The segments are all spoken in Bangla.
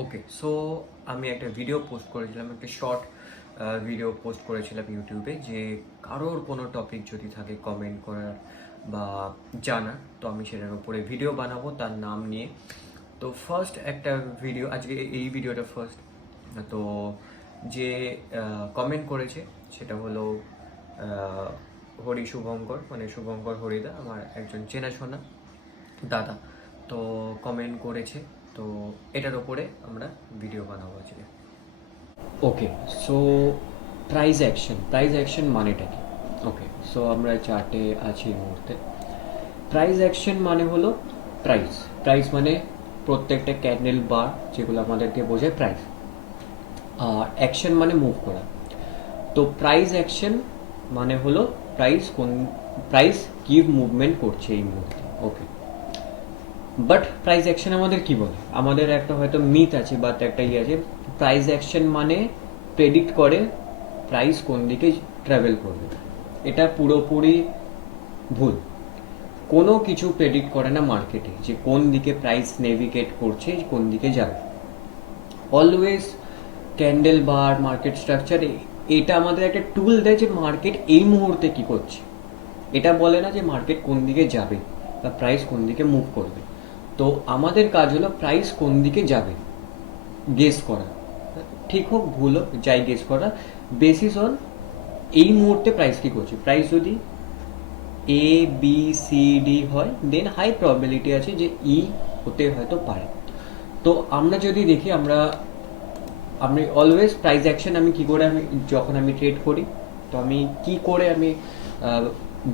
ওকে, সো আমি একটা ভিডিও পোস্ট করেছিলাম, একটা শর্ট ভিডিও পোস্ট করেছিলাম ইউটিউবে, যে কারোর কোনো টপিক যদি থাকে কমেন্ট করার বা জানার, তো আমি সেটার উপরে ভিডিও বানাবো তার নাম নিয়ে। তো ফার্স্ট একটা ভিডিও, আজকে এই ভিডিওটা ফার্স্ট। তো যে কমেন্ট করেছে সেটা হলো হরি শুভঙ্কর, মানে শুভঙ্কর হরিদা, আমার একজন চেনাশোনা দাদা। তো কমেন্ট করেছে, তো এটার ওপরে আমরা ভিডিও বানাবো আজকে। ওকে, সো প্রাইস অ্যাকশন মানেটা কি? ওকে, সো আমরা চার্টে আছি এই মুহূর্তে। প্রাইস অ্যাকশন মানে হলো প্রাইস প্রাইস মানে প্রত্যেকটা ক্যান্ডেল বার যেগুলো আমাদেরকে বোঝায় প্রাইস। আর অ্যাকশন মানে মুভ করা। তো প্রাইস অ্যাকশন মানে হলো প্রাইস গিভ মুভমেন্ট করছে এই মুহূর্তে। ওকে, বাট প্রাইস অ্যাকশন আমাদের কি বলে? আমাদের একটা হয়তো মিথ আছে বা একটা আছে, প্রাইস অ্যাকশন মানে প্রেডিক্ট করে প্রাইস কোন দিকে ট্রাভেল করবে। এটা পুরোপুরি ভুল। কোনো কিছু প্রেডিক্ট করে না মার্কেটে যে কোন দিকে প্রাইস নেভিগেট করছে, কোন দিকে যাবে। অলওয়েজ ক্যান্ডেল বার, মার্কেট স্ট্রাকচার, এটা আমাদের একটা টুল দেয় যে মার্কেট এই মুহূর্তে কি করছে। এটা বলে না যে মার্কেট কোন দিকে যাবে বা প্রাইস কোন দিকে মুভ করবে। তো আমাদের কাজ হলো প্রাইস কোন দিকে যাবে গেস করা, ঠিক হোক ভুল হোক যাই গেস করা, বেসিস অন এই মুহূর্তে প্রাইস কি করছে। প্রাইস যদি এ বি সি ডি হয়, দেন হাই প্রবাবিলিটি আছে যে ই হতে হয়তো পারে। তো আমরা যদি দেখি, আমি অলওয়েজ প্রাইস অ্যাকশন আমি কি করে, আমি যখন আমি ট্রেড করি, তো আমি কি করে আমি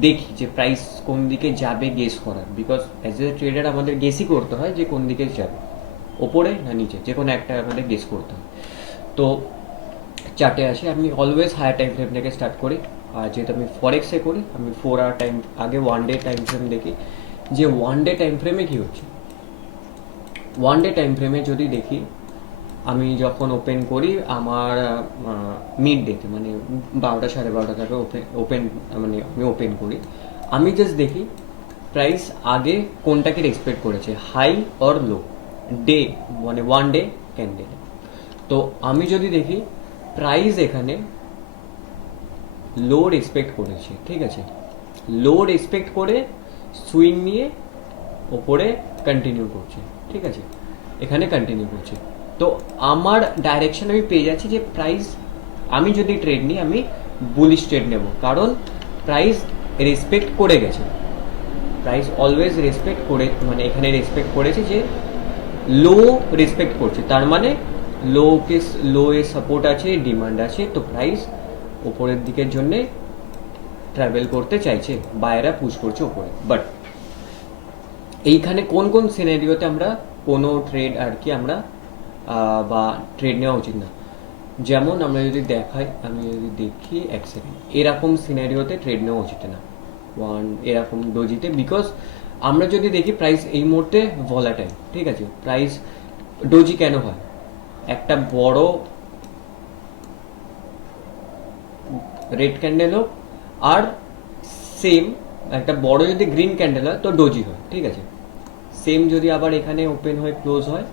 দেখি যে প্রাইস কোন দিকে যাবে গেস করার। বিকজ অ্যাজ এ ট্রেডার আমাদের গেসই করতে হয় যে কোন দিকে যাবে, ওপরে না নিচে, যে কোনো একটা আমাদের গেস করতে হয়। তো চার্টে আসি, আমি অলওয়েজ হায়ার টাইম ফ্রেম থেকে স্টার্ট করি। আর যেহেতু আমি ফরেক্সে করি, আমি 4 আওয়ার টাইম আগে 1 ডে টাইম ফ্রেম দেখি যে 1 ডে টাইম ফ্রেমে কী হচ্ছে। 1 ডে টাইম ফ্রেমে যদি দেখি, আমি যখন ওপেন করি আমার মিড ডেতে, মানে 12টা 12:30 থেকে ওপেন মানে আমি ওপেন করি, আমি জাস্ট দেখি প্রাইস আগে কোনটাকে এক্সপেক্ট করেছে, হাই অর লো, ডে মানে 1 ডে ক্যান্ডেল। তো আমি যদি দেখি প্রাইস এখানে লোড এক্সপেক্ট করেছে, ঠিক আছে, লোড এক্সপেক্ট করে সুইং নিয়ে ওপরে কন্টিনিউ করছে, ঠিক আছে, এখানে কন্টিনিউ করছে। তো আমার ডাইরেকশন আমি পেয়ে যাচ্ছি যে প্রাইস, আমি যদি ট্রেড নিই আমি বুলিশ ট্রেড নেব, কারণ প্রাইস রেসপেক্ট করে গেছে। প্রাইস অলওয়েজ রেসপেক্ট করে, মানে এখানে রেসপেক্ট করেছে যে লো রেসপেক্ট করছে, তার মানে লো এ সাপোর্ট আছে, ডিমান্ড আছে, তো প্রাইস ওপরের দিকের জন্যে ট্রাভেল করতে চাইছে, বায়েরা পুশ করছে ওপরে। বাট এইখানে কোন কোন সিনারিওতে আমরা কোনো ট্রেড আর কি আমরা বা ট্রেড নেওয়া উচিত না, যেমন আমরা যদি দেখাই, আমি যদি দেখি এক সেকেন্ড, এরকম সিনারিওতে ট্রেড নেওয়া উচিত না, এরকম ডোজিতে। বিকজ আমরা যদি দেখি প্রাইস এই মুহূর্তে ভলাটাইল, ঠিক আছে, প্রাইস ডোজি কেন হয়, একটা বড় রেড ক্যান্ডেল হোক আর সেম একটা বড় যদি গ্রিন ক্যান্ডেল হয় তো ডোজি হয়, ঠিক আছে। সেম যদি আবার এখানে ওপেন হয় ক্লোজ হয়,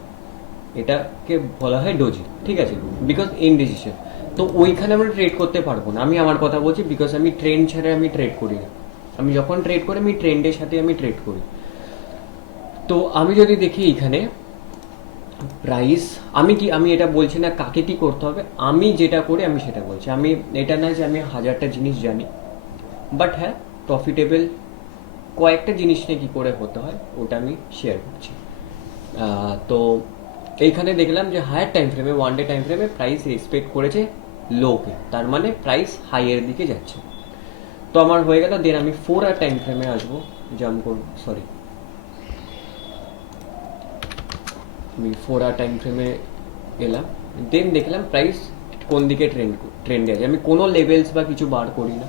এটাকে বলা হয় ডোজি, ঠিক আছে, বিকজ ইনডিসিশন। তো ওইখানে আমরা ট্রেড করতে পারবো না, আমি আমার কথা বলছি, বিকজ আমি ট্রেন্ড ছাড়া আমি ট্রেড করি না। আমি যখন ট্রেড করি আমি ট্রেন্ডের সাথে আমি ট্রেড করি। তো আমি যদি দেখি এখানে প্রাইস, আমি এটা বলছি না কাকে কি করতে হবে, আমি যেটা করি আমি সেটা বলছি। আমি এটা না যে আমি 1000টা জিনিস জানি, বাট হ্যাঁ প্রফিটেবল কয়েকটা জিনিস নিয়ে কী করে হতে হয় ওটা আমি শেয়ার করছি। তো এইখানে দেখলাম যে হায়ার টাইম ফ্রেমে, 1 ডে টাইম ফ্রেমে প্রাইস রেসপেক্ট করেছে লোকে, তার মানে প্রাইস হাইয়ের দিকে যাচ্ছে। তো আমার হয়ে গেল, দেন আমি 4 আওয়ার টাইম ফ্রেমে আসবো, জাম্প করব, সরি, আমি 4 আওয়ার টাইম ফ্রেমে এলাম, দেন দেখলাম প্রাইস কোন দিকে ট্রেন্ডে আছে। আমি কোনো লেভেলস বা কিছু বার করি না,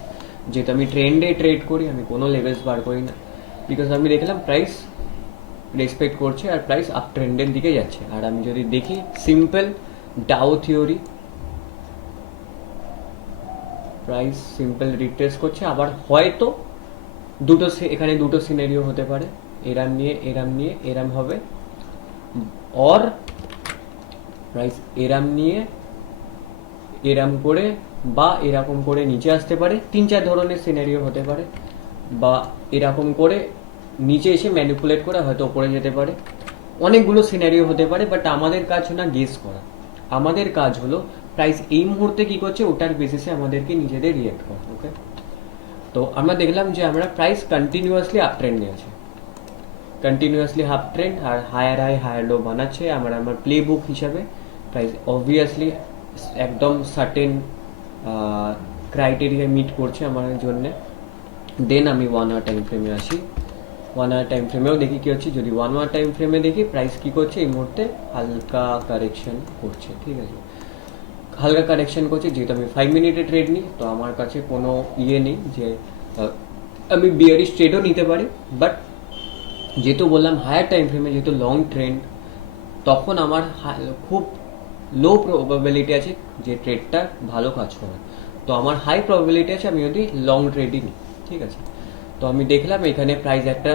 যেহেতু আমি ট্রেন্ডে ট্রেড করি, আমি কোনো লেভেলস বার করি না, বিকজ আমি দেখলাম প্রাইস রেসপেক্ট করছে আর প্রাইস আপ ট্রেন্ডের দিকে যাচ্ছে। আর আমি যদি দেখি simple Dow theory, price simple retrace করছে, আবার হয়তো এখানে দুটো সিনারিও হতে পারে, এরাম নিয়ে এরাম হবে, অর প্রাইস এরাম নিয়ে এরাম করে বা এরকম করে নিচে আসতে পারে, 3-4 ধরনের সিনারিও হতে পারে, বা এরকম করে নিচে এসে ম্যানিপুলেট করে হয়তো ওপরে যেতে পারে, অনেকগুলো সিনারিও হতে পারে। বাট আমাদের কাজ না গেস করা, আমাদের কাজ হলো প্রাইস এই মুহূর্তে কি করছে ওটার বেসিসে আমাদেরকে নিজেদের রিয়েক্ট করা। ওকে, তো আমরা দেখলাম যে আমরা প্রাইস কন্টিনিউয়াসলি আপ ট্রেন্ডে আছে, কন্টিনিউয়াসলি হাফ ট্রেন্ড আর হায়ার হাই হায়ার লো বানাচ্ছে। আমার প্লে বুক হিসাবে প্রাইস অবভিয়াসলি একদম সার্টেন ক্রাইটেরিয়া মিট করছে আমার জন্যে। দেন আমি 1 আওয়ার টাইম ফ্রেমে আসি, 1 আওয়ার টাইম ফ্রেমেও দেখি কী হচ্ছে। যদি 1 আওয়ার টাইম ফ্রেমে দেখি প্রাইস কী করছে এই মুহূর্তে হালকা কারেকশন করছে, ঠিক আছে, হালকা কারেকশন করছে। যেহেতু আমি 5 মিনিটে ট্রেড নিই তো আমার কাছে কোনো ইয়ে নেই যে আমি বিয়ারিশ ট্রেডও নিতে পারি। বাট যেহেতু বললাম হায়ার টাইম ফ্রেমে যেহেতু লং ট্রেন্ড, তখন আমার খুব লো প্রবাবিলিটি আছে যে ট্রেডটা ভালো কাজ করে। তো আমার হাই প্রবাবিলিটি আছে আমি যদি লং ট্রেডই নিই, ঠিক আছে। তো আমি দেখলাম এখানে প্রাইস একটা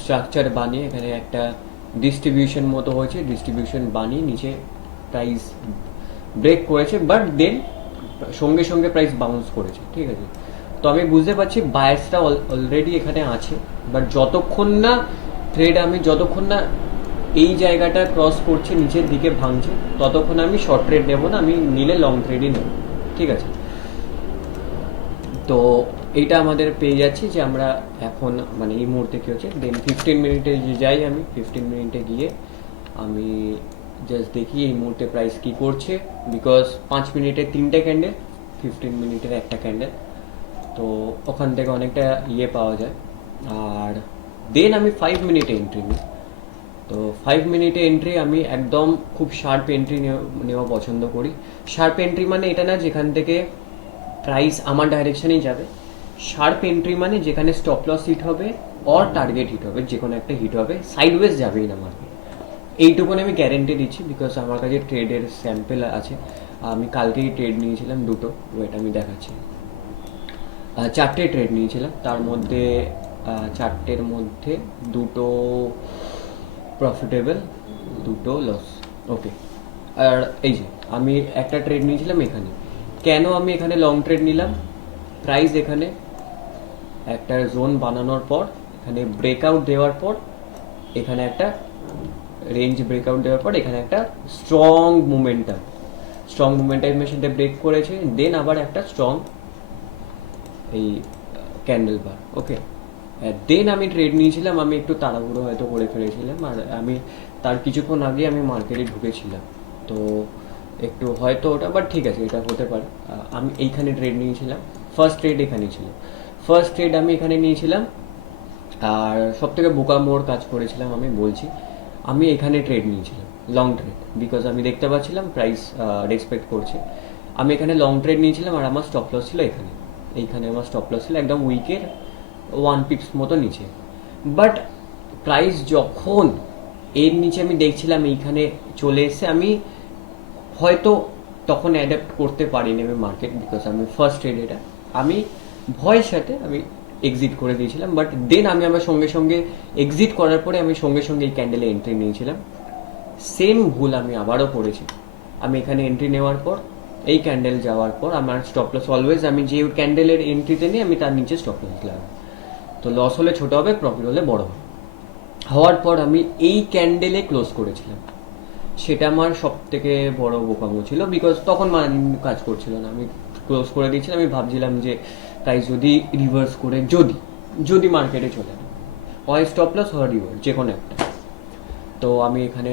স্ট্রাকচার বানিয়ে এখানে একটা ডিস্ট্রিবিউশন মতো হয়েছে, ডিস্ট্রিবিউশন বানিয়ে নিচে প্রাইস ব্রেক করেছে, বাট দেন সঙ্গে সঙ্গে প্রাইস বাউন্স করেছে, ঠিক আছে। তো আমি বুঝতে পারছি বায়ার্সটা অলরেডি এখানে আছে, বাট যতক্ষণ না এই জায়গাটা ক্রস করছে নিচের দিকে ভাঙছে ততক্ষণ আমি শর্ট ট্রেড নেবো না, আমি নিলে লং ট্রেডই নেব, ঠিক আছে। তো এইটা আমাদের পেয়ে যাচ্ছি যে আমরা এখন মানে এই মুহূর্তে কী হচ্ছে। দেন 15 মিনিটে যাই, আমি 15 মিনিটে গিয়ে আমি জাস্ট দেখি এই মুহূর্তে প্রাইস কী করছে, বিকজ 5 মিনিটে 3টে ক্যান্ডেল, 15 মিনিটের একটা ক্যান্ডেল, তো ওখান থেকে অনেকটা ইয়ে পাওয়া যায়। আর দেন আমি 5 মিনিটে এন্ট্রি নিই। তো 5 মিনিটে এন্ট্রি আমি একদম খুব শার্প এন্ট্রি নেওয়া পছন্দ করি। শার্প এন্ট্রি মানে এটা না যেখান থেকে প্রাইস আমার ডাইরেকশনেই যাবে, শার্প এন্ট্রি মানে যেখানে স্টপ লস হিট হবে অর টার্গেট হিট হবে, যে কোনো একটা হিট হবে, সাইডওয়েজ যাবেই না মার্কেট। এইটুকুনি আমি গ্যারেন্টি দিচ্ছি, বিকজ আমার কাছে ট্রেডের স্যাম্পেল আছে। আমি কালকেই ট্রেড নিয়েছিলাম দুটো, ওয়েট আমি দেখাচ্ছি। 4টে ট্রেড নিয়েছিলাম, তার মধ্যে 4টের মধ্যে 2টো প্রফিটেবল, 2টো লস। ওকে, আর এই যে আমি একটা ট্রেড নিয়েছিলাম এখানে। কেন আমি এখানে লং ট্রেড নিলাম? প্রাইস এখানে একটা জোন বানানোর পর, এখানে ব্রেকআউট দেওয়ার পর, এখানে একটা রেঞ্জ ব্রেকআউট দেওয়ার পর এখানে একটা স্ট্রং মুভমেন্টামের সাথে ব্রেক করেছে, দেন আবার একটা স্ট্রং এই ক্যান্ডেল বার। ওকে, দেন আমি ট্রেড নিয়েছিলাম, আমি একটু তাড়াহুড়ো হয়তো করে ফেলেছিলাম, আর আমি তার কিছুক্ষণ আগে আমি মার্কেটে ঢুকেছিলাম, তো একটু হয়তো ওটা, বাট ঠিক আছে, এটা হতে পারে। আমি এইখানে ট্রেড নিয়েছিলাম, ফার্স্ট ট্রেড এখানেই ছিল, ফার্স্ট ট্রেড আমি এখানে নিয়েছিলাম। আর সব থেকে বোকামোর কাজ করেছিলাম আমি বলছি, আমি এখানে ট্রেড নিয়েছিলাম লং ট্রেড, বিকজ আমি দেখতে পাচ্ছিলাম প্রাইস রেসপেক্ট করছে। আমি এখানে লং ট্রেড নিয়েছিলাম আর আমার স্টপ লস ছিল এইখানে আমার স্টপ লস ছিল একদম উইকের 1 পিপস মতো নিচে। বাট প্রাইস যখন এর নিচে আমি দেখছিলাম এইখানে চলে এসে, আমি হয়তো তখন অ্যাডাপ্ট করতে পারিনি আমি মার্কেট, বিকজ আমি ফার্স্ট ট্রেড, এটা আমি ভয়ের সাথে আমি এক্সিট করে দিয়েছিলাম। বাট দেন আমি আমার সঙ্গে সঙ্গে এক্সিট করার পরে আমি সঙ্গে সঙ্গে এই ক্যান্ডেলে এন্ট্রি নিয়েছিলাম। সেম ভুল আমি আবারও করেছি। আমি এখানে এন্ট্রি নেওয়ার পর এই ক্যান্ডেল যাওয়ার পর আমার স্টপ লস অলওয়েজ, আমি যে ক্যান্ডেলের এন্ট্রিতে নিই আমি তার নিচে স্টপ লস লাগাই। তো লস হলে ছোট হবে, প্রফিট হলে বড় হবে। হওয়ার পর আমি এই ক্যান্ডেলে ক্লোজ করেছিলাম, সেটা আমার সব থেকে বড় বোকামো ছিল, বিকজ তখন কাজ করছিল না, আমি ক্লোজ করে দিয়েছিলাম। আমি ভাবছিলাম যে প্রাইস যদি রিভার্স করে যদি মার্কেটে চলে যায়, হয় স্টপ লস হয় রিভার্স, যে কোনো একটা। তো আমি এখানে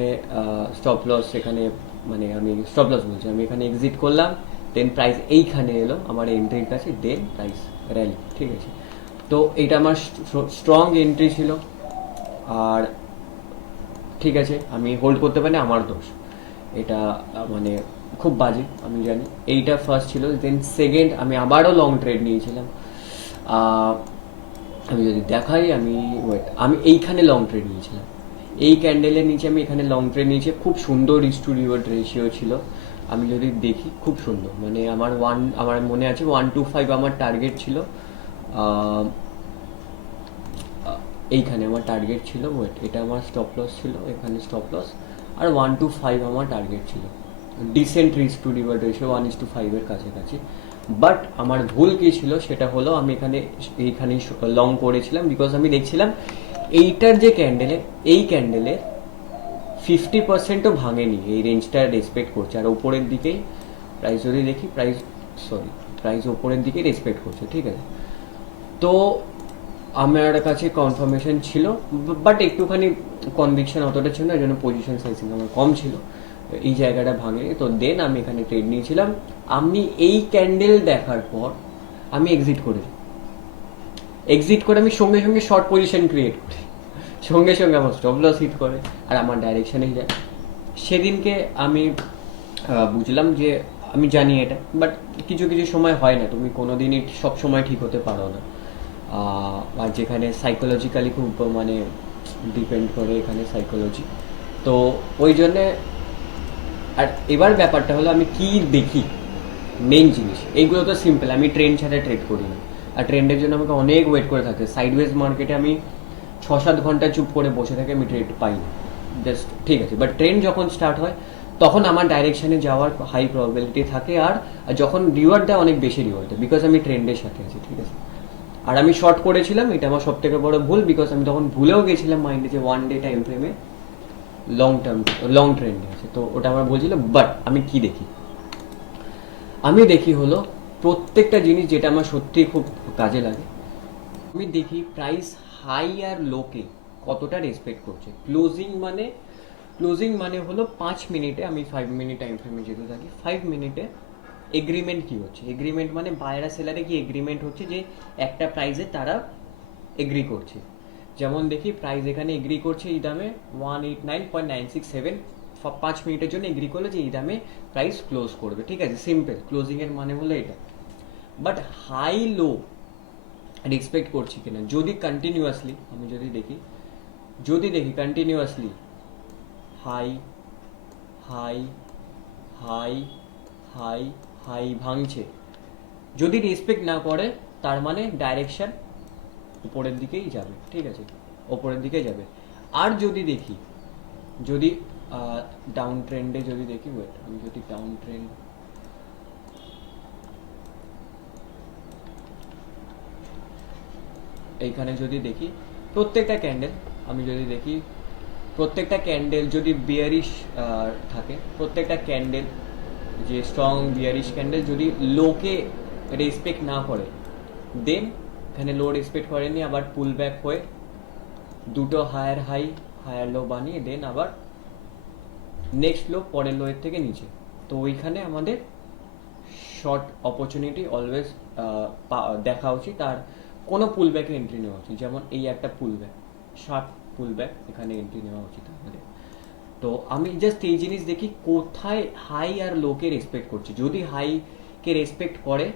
স্টপ লস, এখানে মানে আমি স্টপ লস বলছি, আমি এখানে এক্সিট করলাম। দেন প্রাইস এইখানে এলো আমার এন্ট্রির কাছে, দেন প্রাইস র্যালি, ঠিক আছে। তো এটা আমার স্ট্রং এন্ট্রি ছিল, আর ঠিক আছে আমি হোল্ড করতে পারি, আমার দোষ এটা, মানে খুব বাজে আমি জানি। এইটা ফার্স্ট ছিল। দেন সেকেন্ড, আমি আবারও লং ট্রেড নিয়েছিলাম। আমি যদি দেখাই, আমি এইখানে লং ট্রেড নিয়েছিলাম, এই ক্যান্ডেলের নিচে আমি এখানে লং ট্রেড নিয়েছি। খুব সুন্দর রিস্ক টু রিওয়ার্ড রেশিও ছিল, আমি যদি দেখি খুব সুন্দর, মানে আমার মনে আছে 125 আমার টার্গেট ছিল। এইখানে আমার টার্গেট ছিল, এটা আমার স্টপ লস ছিল, এখানে স্টপ লস, আর 125 আমার টার্গেট ছিল। Decent risk to reward ratio 1:5 কাছাকাছি। বাট আমার ভুল কী ছিল সেটা হলো আমি এইখানে লং করেছিলাম, বিকজ আমি দেখছিলাম এইটার যে এই ক্যান্ডেলের 50%ও ভাঙেনি, এই রেঞ্জটা রেসপেক্ট করছে। আর ওপরের দিকেই প্রাইস যদি দেখি, প্রাইস ওপরের দিকেই রেসপেক্ট করছে, ঠিক আছে। তো আমার কাছে কনফার্মেশন ছিল, বাট একটুখানি কনভিকশন অতটা ছিল না, এই জন্য পজিশন সাইজিং আমার কম ছিল, এই জায়গাটা ভাঙে। তো দেন আমি এখানে ট্রেড নিয়েছিলাম। আমি এই ক্যান্ডেল দেখার পর আমি এক্সিট করে আমি সঙ্গে সঙ্গে শর্ট পজিশন ক্রিয়েট করি, সঙ্গে সঙ্গে আমার স্টপ লস হিট করে আর আমার ডাইরেকশনেই যায়। সেদিনকে আমি বুঝলাম যে আমি জানি এটা, বাট কিছু কিছু সময় হয় না, তুমি কোনো দিনই সব সময় ঠিক হতে পারো না। আর যেখানে সাইকোলজিক্যালি খুব মানে ডিপেন্ড করে এখানে সাইকোলজি, তো ওই জন্যে। আর এবার ব্যাপারটা হলো আমি কি দেখি, মেন জিনিস এইগুলো তো সিম্পল, আমি ট্রেন্ড ছাড়া ট্রেড করি না। আর ট্রেন্ডের জন্য আমাকে অনেক ওয়েট করে থাকতে, সাইডওয়েজ মার্কেটে আমি 6-7 ঘন্টা চুপ করে বসে থাকি, আমি ট্রেড পাই না জাস্ট, ঠিক আছে। বাট ট্রেন্ড যখন স্টার্ট হয় তখন আমার ডাইরেকশনে যাওয়ার হাই প্রবাবিলিটি থাকে, আর যখন রিওয়ার্ড দেয় অনেক বেশি রিওয়ার্ড দেয়, বিকজ আমি ট্রেন্ডের সাথে আছি, ঠিক আছে। আর আমি শর্ট করেছিলাম, এটা আমার সব থেকে বড় ভুল, বিকজ আমি তখন ভুলেও গেছিলাম মাইন্ডে যে 1 ডে টাইম ফ্রেমে লং ট্রেন্ডে আছে, তো ওটা আমার বলছিল। বাট আমি কি দেখি, আমি দেখি হলো প্রত্যেকটা জিনিস যেটা আমার সত্যিই খুব কাজে লাগে, আমি দেখি প্রাইস হাই আর লোকে কতটা রেসপেক্ট করছে। ক্লোজিং মানে হলো 5 মিনিটে, আমি 5 মিনিট টাইম ফ্রেমে যেতে থাকি, 5 মিনিটে এগ্রিমেন্ট কি হচ্ছে। এগ্রিমেন্ট মানে বায়ার আর সেলারে কি এগ্রিমেন্ট হচ্ছে, যে একটা প্রাইসে তারা এগ্রি করছে। যেমন দেখি প্রাইস এখানে এগ্রি করছে এই দামে 189.967, 5 মিনিটের জন্য এগ্রি করলো যে এই দামে প্রাইস ক্লোজ করবে, ঠিক আছে, সিম্পল। ক্লোজিং এর মানে হলো এটা। বাট হাই লো রেসপেক্ট করছি কিনা, যদি কন্টিনিউয়াসলি আমি যদি দেখি continuously high high high high high ভাঙছে, যদি রেসপেক্ট না করে তার মানে ডাইরেকশন উপরের দিকেই যাবে, ঠিক আছে, ওপরের দিকে যাবে। আর যদি ডাউন ট্রেন্ডে যদি দেখি, ওয়েট, আমি যদি ডাউন ট্রেন্ড এইখানে যদি দেখি প্রত্যেকটা ক্যান্ডেল, আমি যদি দেখি প্রত্যেকটা ক্যান্ডেল যদি বিয়ারিশ থাকে, প্রত্যেকটা ক্যান্ডেল যে স্ট্রং বিয়ারিশ ক্যান্ডেল যদি লোকে রেসপেক্ট না করে, দেন এখানে লো রেসপেক্ট করেনি, আবার পুল ব্যাক হয়ে দুটো হায়ার লো বানিয়ে দেন আবার নেক্সট লো পরের লোয়ের থেকে নিচে, তো ওইখানে আমাদের শর্ট অপরচুনিটি অলওয়েজ দেখা উচিত। আর কোনো পুল ব্যাকে এন্ট্রি নেওয়া উচিত, যেমন এই একটা পুল ব্যাক, শার্প পুল ব্যাক, এখানে এন্ট্রি নেওয়া উচিত আমাদের। তো আমি জাস্ট এই জিনিস দেখি কোথায় হাই আর লোকে রেসপেক্ট করছে। যদি হাইকে রেসপেক্ট করে,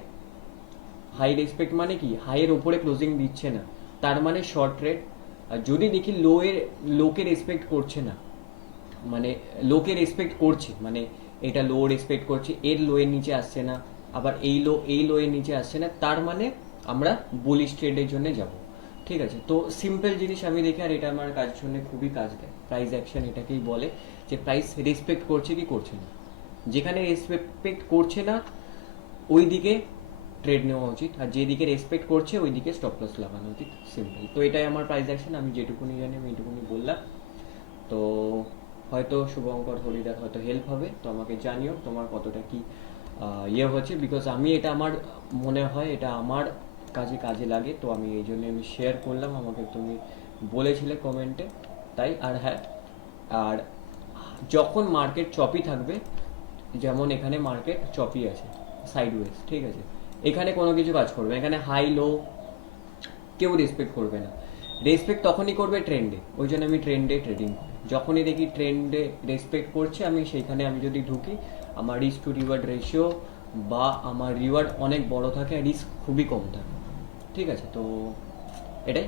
হাই রেসপেক্ট মানে কি, হাইয়ের ওপরে ক্লোজিং দিচ্ছে না, তার মানে শর্ট রেট। আর যদি দেখি লোকে রেসপেক্ট করছে না, মানে লোকে রেসপেক্ট করছে মানে এটা লো রেসপেক্ট করছে, এর লো এর নিচে আসছে না, আবার এই লো এর নিচে আসছে না, তার মানে আমরা বুলিশ ট্রেডের জন্য যাব, ঠিক আছে। তো সিম্পল জিনিস আমি দেখি, আর এটা আমার কাজের জন্য খুবই কাজ দেয়। প্রাইস অ্যাকশন এটাকেই বলে, যে প্রাইস রেসপেক্ট করছে কি করছে না। যেখানে রেসপেক্ট করছে না ওই দিকে ট্রেড নেওয়া উচিত, আর যেদিকে রেসপেক্ট করছে ওই দিকে স্টপ লস লাগানো উচিত, সিম্পল। তো এটাই আমার প্রাইস অ্যাকশন, আমি যেটুকুনি জানি আমি এইটুকুনি বললাম। তো হয়তো শুভঙ্কর হরিদার হয়তো হেল্প হবে, তো আমাকে জানিও তোমার কতটা কি ইয়ে হচ্ছে, বিকজ আমি এটা আমার মনে হয় এটা আমার কাজে লাগে, তো আমি এই জন্য আমি শেয়ার করলাম, আমাকে তুমি বলেছিলে কমেন্টে, তাই। আর হ্যাঁ, আর যখন মার্কেট চপি থাকবে, যেমন এখানে মার্কেট চপি আছে সাইডওয়েজ, ঠিক আছে, এখানে কোনো কিছু কাজ করবে, এখানে হাই লো কেউ রেসপেক্ট করবে না। রেসপেক্ট তখনই করবে ট্রেন্ডে, ওই জন্য আমি ট্রেন্ডে ট্রেডিং করি। যখনই দেখি ট্রেন্ডে রেসপেক্ট করছে, আমি সেইখানে আমি যদি ঢুকি, আমার রিস্ক টু রিওয়ার্ড রেশিও বা আমার রিওয়ার্ড অনেক বড় থাকে আর রিস্ক খুবই কম থাকে, ঠিক আছে। তো এটাই।